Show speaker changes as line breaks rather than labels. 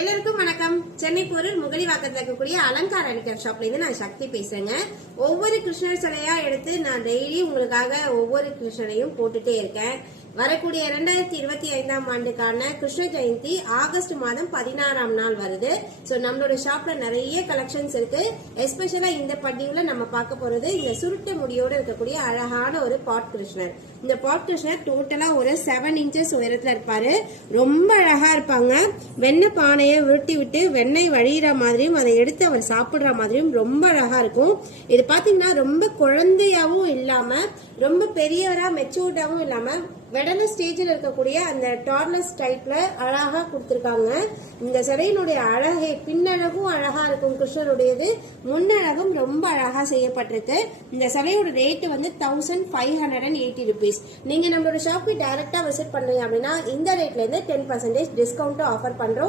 எல்லாருக்கும் வணக்கம். சென்னை போரூர் முகலிவாக்கத்தில் இருக்கக்கூடிய அலங்கார அடிக்கர் ஷாப்ல இருந்து நான் சக்தி பேசுறேங்க. ஒவ்வொரு கிருஷ்ணர் சிலையா எடுத்து நான் டெய்லி உங்களுக்காக ஒவ்வொரு கிருஷ்ணனையும் போட்டுட்டே இருக்கேன். வரக்கூடிய இரண்டாயிரத்தி இருபத்தி ஐந்தாம் ஆண்டுக்கான கிருஷ்ண ஜெயந்தி ஆகஸ்ட் மாதம் பதினாறாம் நாள் வருது. ஸோ நம்மளோட ஷாப்ல நிறைய கலெக்ஷன்ஸ் இருக்கு. எஸ்பெஷலா இந்த பதிவுல நம்ம பார்க்க போறது இந்த சுருட்ட முடியோடு இருக்கக்கூடிய அழகான ஒரு பாட் கிருஷ்ணர். இந்த பாட் கிருஷ்ணர் டோட்டலா ஒரு செவன் இன்ச்சஸ் உயரத்துல இருப்பாரு. ரொம்ப அழகா இருப்பாங்க. வெண்ணெய் பானையை உருட்டி விட்டு வெண்ணெய் வழியிற மாதிரியும் அதை எடுத்து அவர் சாப்பிடுற மாதிரியும் ரொம்ப அழகா இருக்கும். இது பாத்தீங்கன்னா ரொம்ப குழந்தையாவும் இல்லாம ரொம்ப பெரியவரா மெச்சூர்டாகவும் இல்லாம வெடல ஸ்டேஜில் இருக்கக்கூடிய அந்த டார்லஸ் டைப்ல அழகாக கொடுத்துருக்காங்க. இந்த சிலையினுடைய அழகை பின்னழகும் அழகா இருக்கும். கிருஷ்ணருடையது முன்னழகும் ரொம்ப அழகா செய்யப்பட்டிருக்கு. இந்த சிலையோட ரேட்டு வந்து thousand five hundred and eighty rupees நீங்க நம்மளோட ஷாப்புக்கு டைரக்டா விசிட் பண்ணீங்க அப்படின்னா இந்த ரேட்ல இருந்து டென் பர்சன்டேஜ் டிஸ்கவுண்ட்டும் ஆஃபர் பண்றோம்.